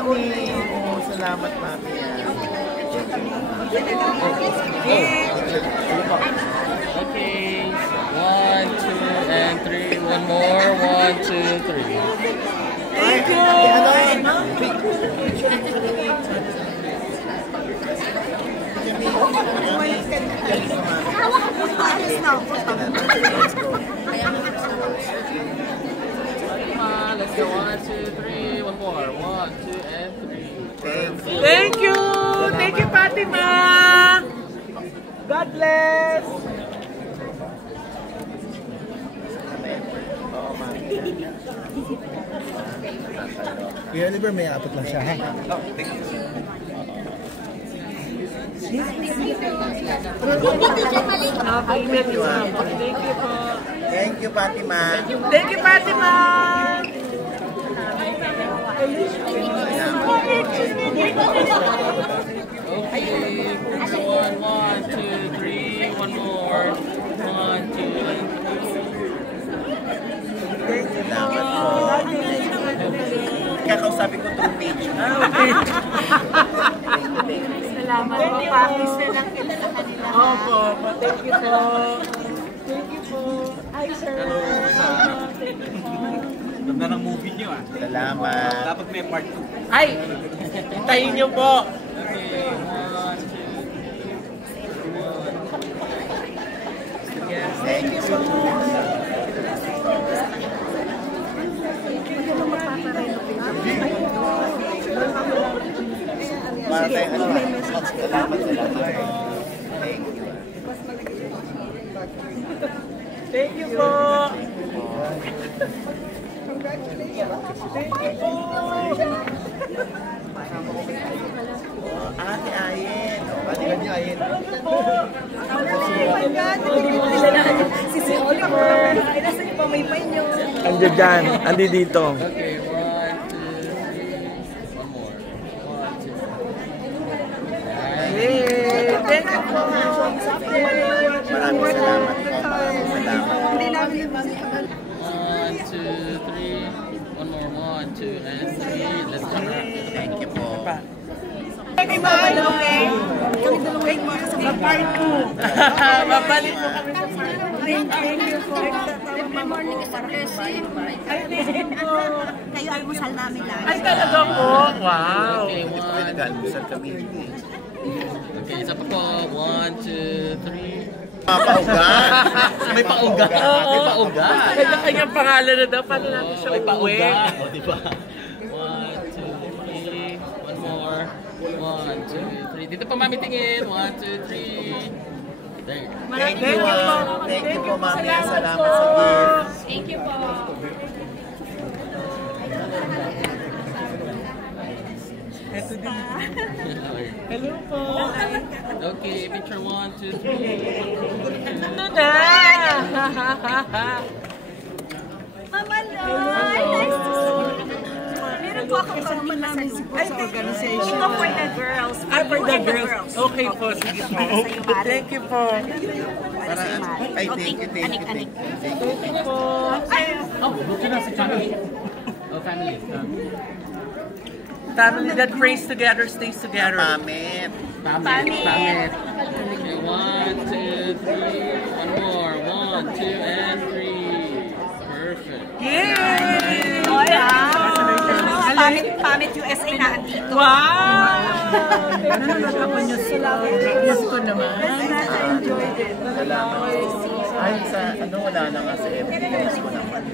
Mami. Oh, salamat, Mami. Okay. 1, 2, and 3. One more. 1, 2, 3. Thank you! Let's go. 1, 2, 3. One more. 1, 2, and 3. Thank you! Thank you, Fatima! God bless! Kuya Oliver, may apat lang siya, ha? Thank you po. Thank you, Fatima. Thank you, Fatima! Okay. 1, 2, 3. One more. 1, 2, and 3. Salamat po. Kakausapin ko itong page. Salamat po. Practice na lang kita sa kanila. Opo, thank you po. Thank you po. Hi, sir. Thank you po. Ganda ng movie niyo ah. Salamat. Dapat may part 2. Ay! Hintayin niyo po. Okay. 1, 2. Thank you so much. Para tayo, salamat. Thank you. Thank you po. Thank you po. Ate Ayen. Balikan niyo, Ayen. Si Oliver. Ay, nasa niyo pa may pay niyo. Andiyan dyan. Andi dito. Okay. 1, 2, 3. One more. 1, 2. Hey, thank you po. Maraming salamat po. Maraming salamat. 1, 2, 3. One more. 1, 2, and 3. Let's go. Thank you po. Kay Babay, okay? Kami dalawa yung mga kasama. Part 2. Babalik po kami sa part 2. Thank you po. Every morning is a blessing. Ay, thank you po. Kayo almusal namin lang. Ay, talaga po. Wow. Okay. Ito po 1. nag-almusal kami. Okay. Isa pa po. 1, 2, 3. Pauga. May pauga. May pauga. Kanya-kanyang pangalan na daw. Paano natin siya May uuwi? pauga. O, diba? 1, 2, 3. One more. 1, 2, 3. Dito pa mami tingin. 1, 2, 3. There. Thank you. Thank you po, Mami. Salamat sa gift. Thank you po. Ito din. Hello po. Okay, picture 1, 2, 3. Ano na? Mama Loy, nice to see you. Meron po akong kaunting masalubong sa organization. Ito for the girls. For the girls. Okay po. Sige po. Thank you po. Para, ay, thank you. Anik. Thank you po. Oh, okay na sa channel. Oh, family. Family that prays together stays together. Pamit. Pamit. Okay, 1, 2, 3. One more. 1, 2, and 3. Perfect. Yay! Pamit USA na andito. Wow! Nanonood ako niyo sila. Yes ko naman. Enjoy din. Salamat. Ay, sa ano, wala na nga sa FBS ko naman.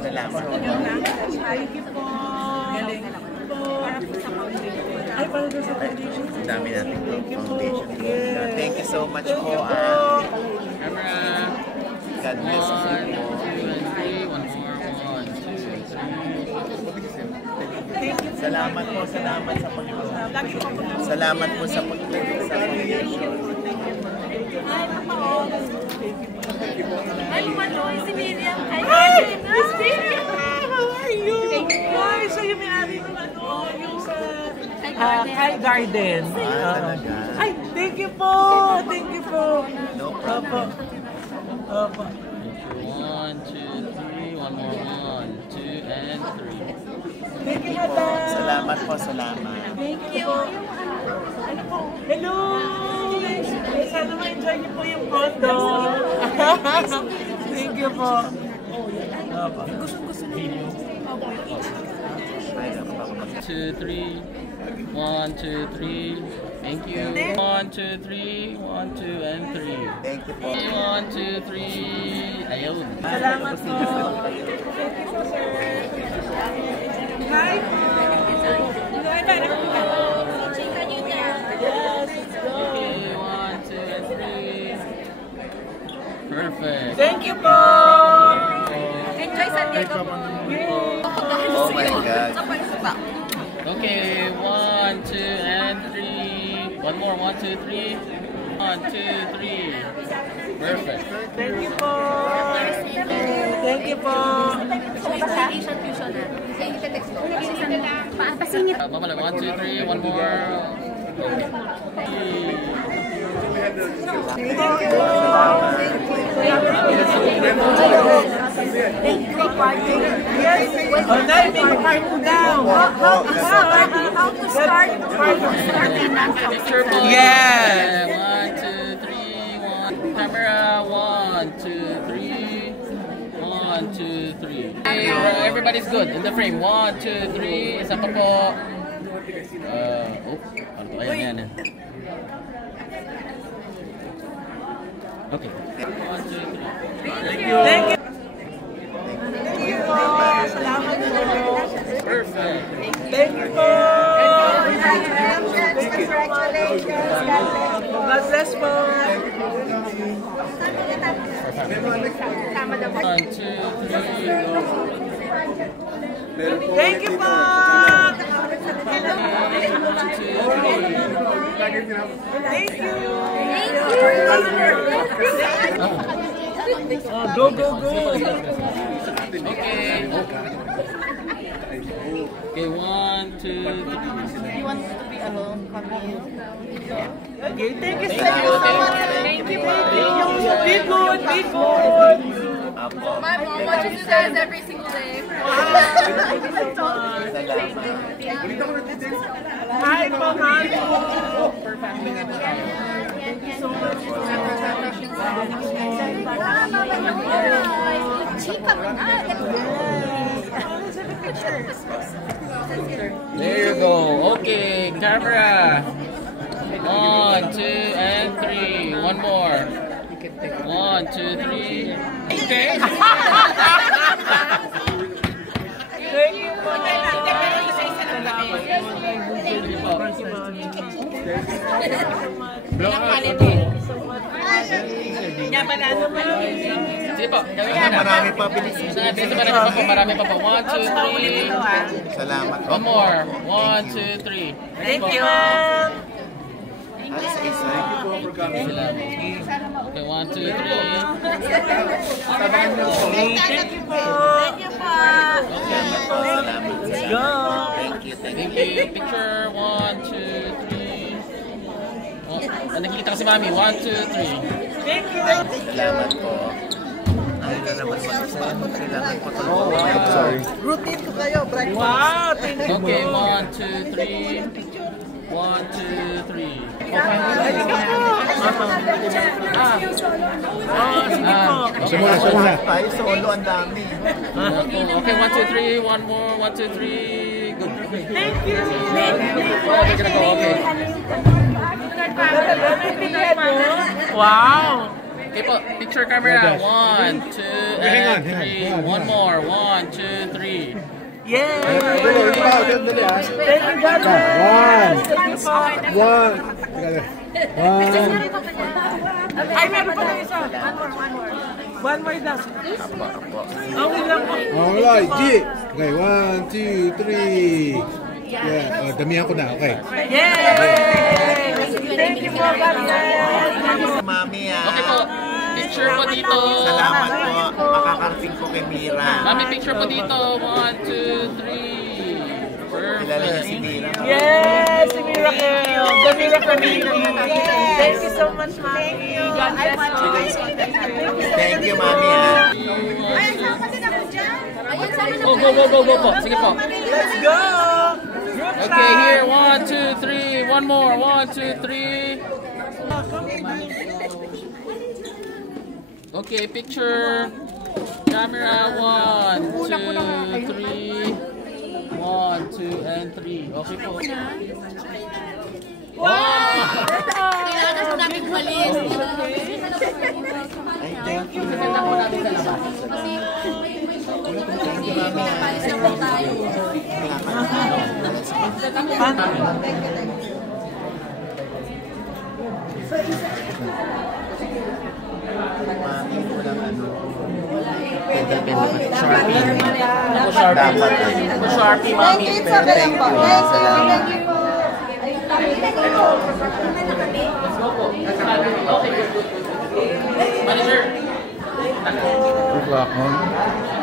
Salamat. Thank you po. Galing. Ay, para doon sa foundation. Ang dami natin foundation. Yes. Thank you so much po. Camera. God bless 1, 2, you po. and 3. One more. 1, 2, 3. Salamat po. Salamat sa Panginoon. Salamat po sa pagtulong sa foundation. Ay, Maloy, si Miriam. Ay, Miss Miriam! How are you? Ay, so yung may-ari ng ano, yung sa Kai Garden. Talaga. Ay, thank you po! Thank you po! No problem. Opo. 1, 2, 3. One more. 1, 2, and Thank you, madam. Salamat po, salamat. Thank you. Ano po? Hello! Sana ma-enjoy niyo po yung condo. Thank you po. Gusto niyo. 2, 3. 1, 2, 3. Thank you. 1, 2, 3. 1, 2, and 3. Thank you po. 1, 2, 3. Ayun. Salamat po. Hi po. Hi, parang po. Yes, let's go. Okay, 1, 2, and 3. Perfect. Thank you po. Enjoy San Diego. Oh my God. Okay, 1, 2, and 3. One more, 1, 2, 3. 1, 2, 3. Perfect. Thank you po. Thank you po. Pasingit. Babalik, 1, 2, 3. One more. Oh, now you make a part two down. How to start? Picture po. Yes. 1, 2, 3. 1. Camera. 1, 2, 3. 1, 2, 3. Okay, everybody's good in the frame. 1, 2, 3. Isa pa po. Ayan, yan. Okay. 1, 2, 3. Thank you. Thank you. Thank you po. Salamat po. Perfect. Thank you po. Congratulations. God bless po. 1, 2, 3. Thank you po. Thank you. Go, go, go. Okay. Okay, 1, 2, 3. You want to be alone? Okay, thank you so Thank you, much. thank you. Be good, be good. My mom watches you guys every single day. Hi po, hi po. Chika mo na. There you go. Okay, camera. 1, 2, and 3. One more. 1, 2, 3. Okay. Thank you po. Sige po, gawin ka na. Marami pa, bilis. Marami pa po. 1, 2, 3. Salamat po. One more. 1, 2, 3. Thank you. Isa-isa. Okay, 1, 2, 3. Thank you po. Let's go. Thank you, thank Thank you. Picture. 1, 2, 3. Oh, nakikita ko si Mami. 1, 2, 3. Thank you. Salamat po. Ay na naman mag-isa. Kailangan ko tulungan. Sorry. Routine ko kayo, breakfast. Wow, thank you. Okay, 1, 2, 3. 1, 2, 3. Tayo solo, ang dami. Okay, 1, 2, 3. One more. 1, 2, 3. Good. Thank you. Oh, we're gonna go. Okay. Wow. Okay po, picture camera. 1, 2, and 3. One more. 1, 2, 3. Yay. Thank you, God bless. Thank you po. One. Ay, meron pa na isa. One more daw. Okay lang po. Alright, G. Okay, 1, 2, 3. Yeah, damihan ko na. Okay. Yay! Thank you po, God bless. Mami, Okay po, picture po dito. Salamat po. Makakarating po kay Mira. Mami, picture po dito. 1, 2, 3. Kilala niya si Perfect. Mira. Yes, si Miracle. The Miracle Baby. Thank you so much, Mami. God bless you. Thank you, Mami. Ay, sama din ako dyan. Ayun, Go, go, go, go, go po. Sige po. Let's go! Group Okay, shot. here. 1, 2, 3. One more. 1, 2, 3. Okay, picture. Camera. 1, 2, 3. 1, 2, and 3. Okay po. Kailangan sa namin malis. Thank you. Maganda po natin sa labas. Palis na po tayo. Sharpie, mami. Thank you. Salamat. Manager. Good luck, huh?